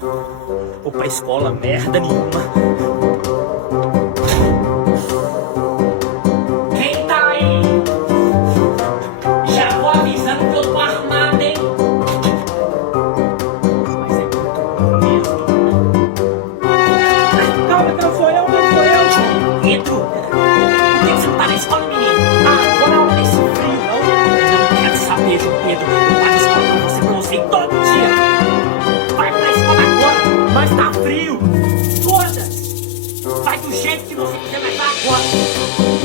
Vou pra escola, merda nenhuma. Quem tá aí? Já vou avisando que eu tô armado, hein? Mas é muito bom mesmo. Calma, não sou eu, não sou eu. Pedro, por que você não tá na escola, menino? Ah, vou na aula desse frio, não? Eu não quero saber, João Pedro. Eu paro a escola pra você ir todo dia. Vai pra escola agora, mas tá frio. Foda-se. Vai do jeito que você quiser, mas vai agora.